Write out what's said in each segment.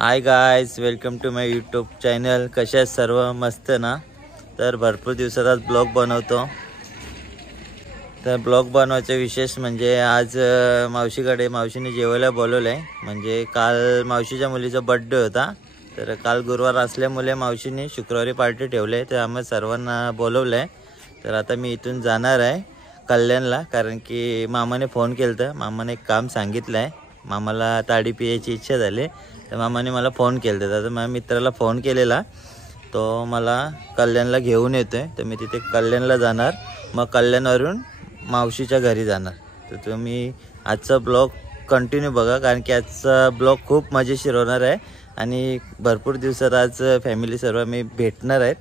High guys, welcome to my YouTube channel. कशा आहेत सर्व? मस्त ना? तर भरपूर दिवसात आज ब्लॉग बनवतो. तर ब्लॉग बनवायचं विशेष म्हणजे आज मावशीने जेवायला बोलवलं आहे. म्हणजे काल मावशीच्या मुलीचा बड्डे होता. तर काल गुरुवार असल्यामुळे मावशीने शुक्रवारी पार्टी ठेवली आहे. तर आम्हाला सर्वांना बोलवलं आहे. तर आता मी इथून जाणार आहे कल्याणला, कारण की मामाने फोन केला होता. मामाने एक काम सांगितलं आहे. मामाला ताडी पियायची इच्छा झाली. तर मामाने मला फोन केला होता. तर माझ्या मित्राला फोन केलेला, तो मला कल्याणला घेऊन येतो आहे. तर मी तिथे कल्याणला जाणार, मग कल्याणवरून मावशीच्या घरी जाणार. तर तुम्ही आजचा ब्लॉग कंटिन्यू बघा, कारण की आजचा ब्लॉग खूप मजेशीर होणार आहे. आणि भरपूर दिवसात आज फॅमिली सर्व मी भेटणार आहेत.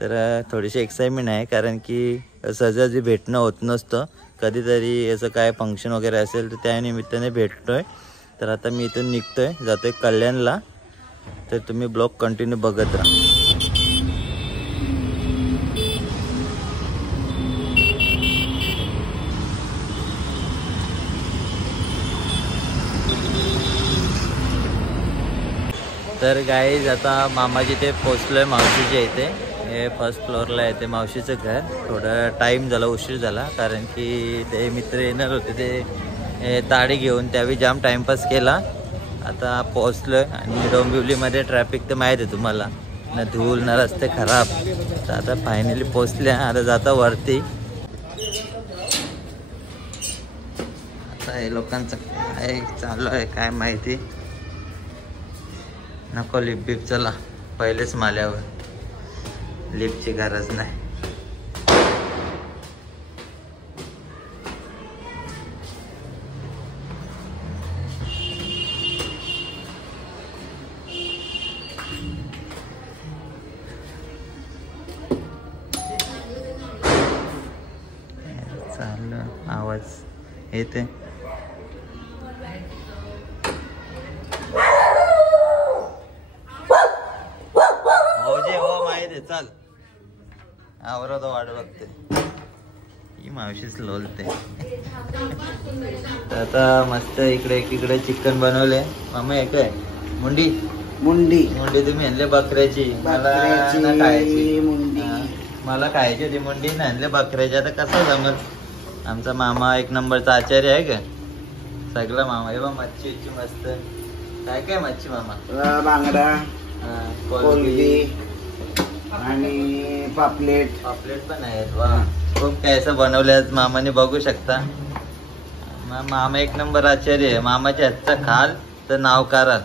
तर थोडीशी एक्साइटमेंट आहे, कारण की सहजासहजी भेटणं होत नसतं. कधीतरी असं काय फंक्शन वगैरे असेल तर त्या निमित्ताने भेटतो आहे. तर आता मी इथून निघतो आहे, जातो आहे कल्याणला. तर तुम्ही ब्लॉग कंटिन्यू बघत राहा. तर गाईज आता मामाजी ते पोचलो आहे मावशीच्या इथे. हे फर्स्ट फ्लोअरला आहे ते मावशीचं घर. थोडा टाईम झाला, उशीर झाला, कारण की ते मित्र येणार होते ते ताडी घेऊन, त्यावेळी जाम टाईमपास केला. आता पोचलो आहे आणि डोंबिवलीमध्ये ट्रॅफिक तर माहीत आहे तुम्हाला, ना धूल ना रस्ते खराब. तर आता फायनली पोचल्या. आता जाता वरती. आता हे लोकांचं काय चालू आहे काय माहिती. नको लिप बीप, चला पहिलेच माल्यावर, लिपची गरज नाही. चाललं आवाज येते. चाल आवरत वाट बघते. ही मावशीच लोलते. आता मस्त इकडे चिकन बनवले. मामा एक आहे मुंडी तुम्ही आणले बकऱ्याची. मला खायची मुंडी, मला खायची होती मुंडी, ना आणले बकऱ्याची. आता कसं जमल? आमचा मामा एक नंबरचा आचार्य आहे का सगळा मामा. हे बा मच्छी मस्त. काय मच्छी मामा? बांगडा, कोलंबी आणि पापलेट पण आहेत. वा, खूप काय असं बनवल्यात मामाने, बघू शकता. मामा एक नंबर आचार्य आहे. मामाच्या हातचा खाल तर नाव कराल.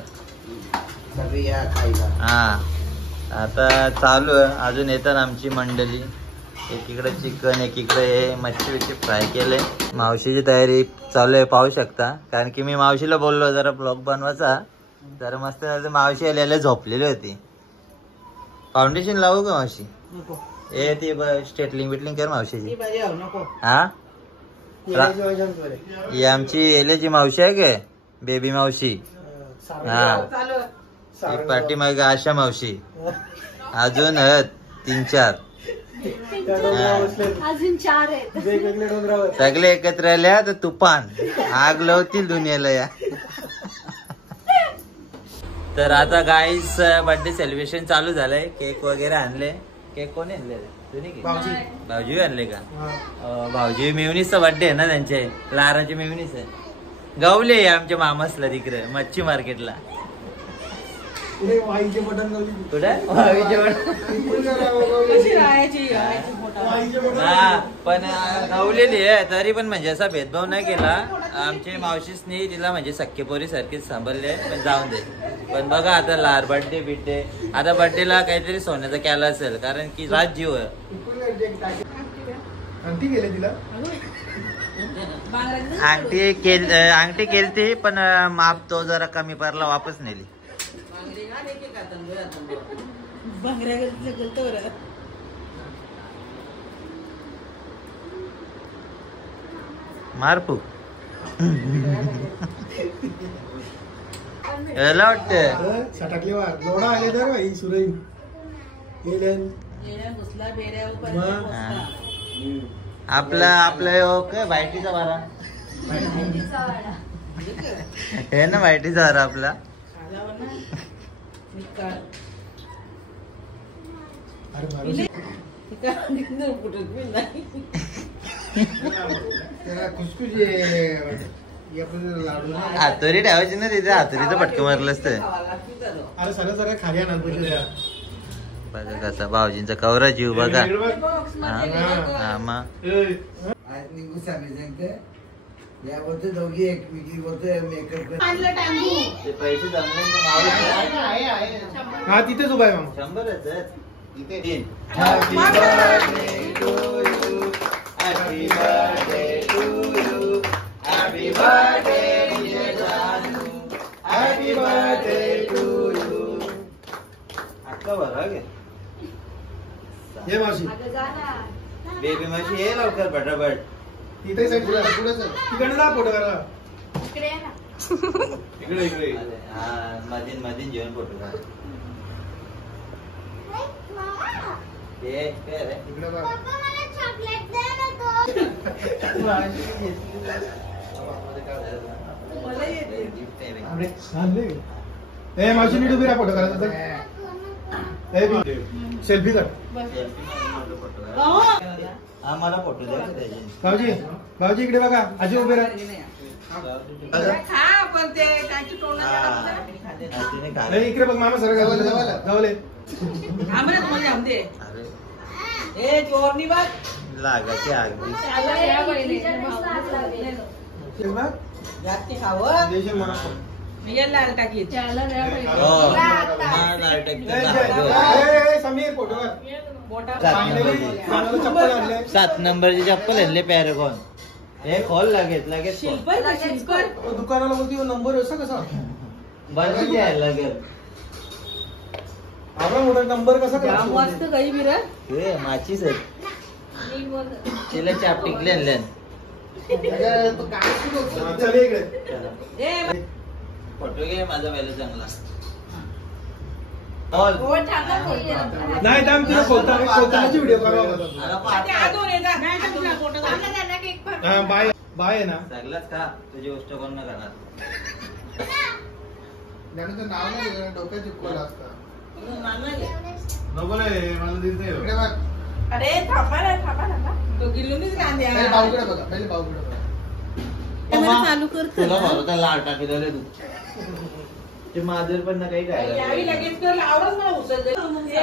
हा, आता चालू आहे. अजून येतात आमची मंडळी. एकीकडे चिकन, एकीकडे हे मच्छी फ्राय केले. मावशीची तयारी चालू आहे, पाहू शकता. कारण की मी मावशीला बोललो जरा ब्लॉग बनवायचा. जरा मस्त मावशी आलेल्या झोपलेली होती. फाउंडेशन लावू का मावशी? ए ती स्टेटलिंग बिटलिंग कर मावशीची. हा, ही आमची एलेची मावशी आहे का, बेबी मावशी. हा, पाठीमागे आशा मावशी. अजून 3-4 सगळे एकत्र आल्या तर तुफान आग लावतील दुनियाला या. तर आता गाईस बर्थडे सेलिब्रेशन चालू झालंय. केक वगैरे आणले. केक कोणी आणले? भाऊजी आणले का? भाऊजी मेवणीचा बर्थडे आहे ना त्यांचे, लाराचे मेवणीच आहे. गावले आमच्या मामासला तिकडे मच्छी मार्केटला. पण गावलेली आहे तरी पण म्हणजे असा भेदभाव नाही केला. आमचे मावशीसनी तिला म्हणजे सख्खेपोरी सारखीच सांभाळले. पण जाऊन दे. पण बघा आता लार बर्थडे बिड्डे, आता बर्थडेला काहीतरी सोन्याचा केला असेल, कारण की राज जीव आहे. अंगठी केलती पण माप तो जरा कमी पडला, वापस नेली. मारपू याला वाटतं आपलं काय बायटीचा वारा हे ना माहिती झाला आपला हातोरी ठेवायची ना तिथे, हातोरीचं पटकं मारलं असतं. अरे सर सर खाली आणा बघा कसा भाऊजींचा कवरा जीव बघा. हा मग यावरती दोघी एकमेकीवरती मेकअप ते पैसे जमले हा तिथेच उभा आहे मामा. 100च इथे. Happy birthday to you, happy birthday to you, happy birthday dear जानू, हॅपी बर्थडे टू यू. आता बघा गे ये मावशी बेबी मावशी ये लवकर पटापट. तिथे साईड तिकडे जा फोटो करा. इकडे इकडे हा मधीन मधीन जेवण फोटो काढ. इकडे बघ. ए मावशी नीट उभी राहा फोटो करायचा. सेल्फी कर. आम्हाला फोटो द्या त्याचे. भाऊजी भाऊजी इकडे बघा. आजी उभे राहा. इकडे बघ मामा सर जावले. लागायची आगदी. समीर फोटो कर. 7 नंबरची चप्पल आणले पॅरेगॉन. हे खोल लगेच लगेच दुकानाला बोलती नंबर असा कसा बंद द्यायला लागेल. आपला मोठा नंबर कसा हे माचीच आहे. तिला चाप टिकले आणल्यान. चल इकडे. फोटो घे माझा पहिला चांगला. नाही तर आम्ही खोलतानाची व्हिडिओ करू. बाय बाय आहे ना. सगळंच का तुझी गोष्ट कोण न करणार. नाव नाही डोक्यात चिपकवलं असतं. अरे थांबा ना तो गिल्लूनीच गांधी भाऊकडे बघा. पहिले भाऊकडे बघा. चालू कर. तुला भाऊ लाल टाकलेलं तू ते माझर पण ना काही काय.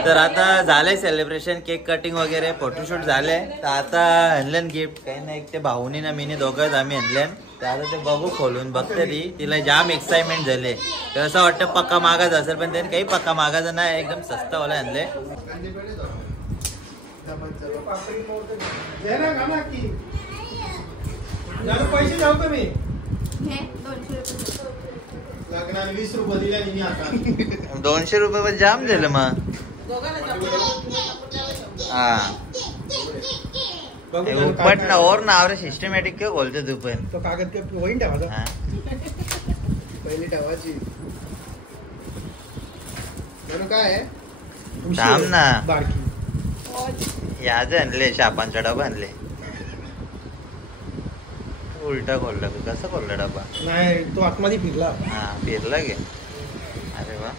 तर आता झालंय सेलिब्रेशन, केक कटिंग वगैरे, फोटोशूट झाले. तर आता आणलं गिफ्ट काही नाही. ते भाऊनी ना मीने दोघंच आम्ही आणलं. तर आता ते बघू खोलून बघते ती. तिला जाम एक्साइटमेंट झाले. तर असं वाटतं पक्का मागाच असेल, पण त्याने काही पक्का मागायचा नाही. एकदम स्वस्त वाला आणले. पैसे जाऊ का मी लग्नाला 20 रुपये दिले आता. 200 रुपये पण जाम झालं मग. हा उपट ना और ना आवरे सिस्टमॅटिक काय बोलते तू पण. तो कागद के वही ठेवायचा. हा पहिली ठेवायची. काय आहे थांब ना. बारकी याच आणले शापांचा डबा आणले. उलटा खोलला कसा खोलला डबा. नाही तो आतमध्ये फिरला. हा फिरला गे. अरे वा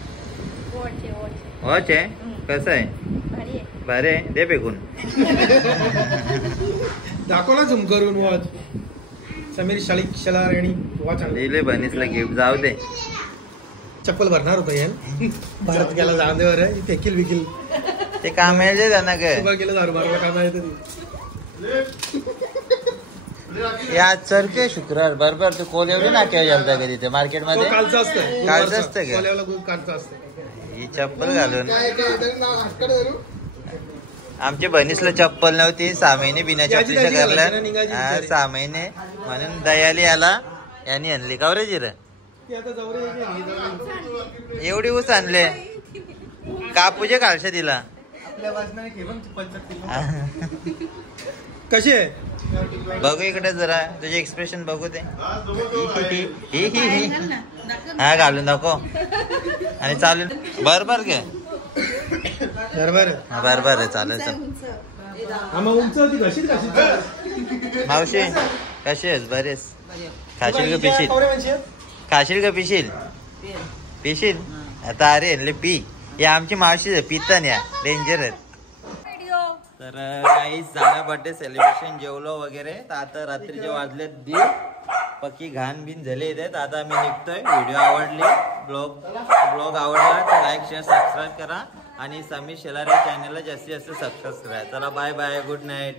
वॉच आहे. कसं आहे. भारी आहे. दे फेकून. दाखव ना झुम करून वॉच. समीर शला रेणी वॉच दिले बनीसला गिफ्ट. जाऊ दे. चप्पल भरणार होता यार. भारत गेला जाऊन देवर फेकील विकील. ते काम आहे त्यांना काय. गेलं दारूबारला काम आहे तरी. या चरके शुक्रवार बरोबर. तू कोलेवली नाक्यावर जाता का तिथे मार्केट मध्ये. कालचं असतं. कालचं असतं का. कालचं असतं. ही चप्पल घालून आमच्या बहिणीसला चप्पल नव्हती. 6 महिने बिना चप्पलीच्या करल्या. 6 महिने म्हणून दयाली आला यांनी आणली का रे जिर. एवढी ऊस आणले. कापूचे कालशा दिला. कशी आहे बघू इकडे जरा. तुझे एक्सप्रेशन बघू दे. हा घालून दाखव. आणि चालून बरोबर घे. बरोबर हा बरोबर आहे. चालेल चल. उंच होती. कशी मावशी कशी आहेस. बरेच खाशील का पिशील. खाशील का पिशील. पिशील आता अरे आणले पी या आमची मावशी पितन या डेंजर आहेत. तर काही झालं बर्थडे सेलिब्रेशन जेवलो वगैरे. तर आता रात्रीचे वाजले 1:30 पक्की घाण बिन झाले इथे. तर आता मी निघतोय. व्हिडिओ आवडली ब्लॉग आवडला तर लाईक शेअर सबस्क्राईब करा आणि समीर शेलार या चॅनलला जास्तीत जास्त सबस्क्राईब करा. चला बाय बाय गुड नाईट.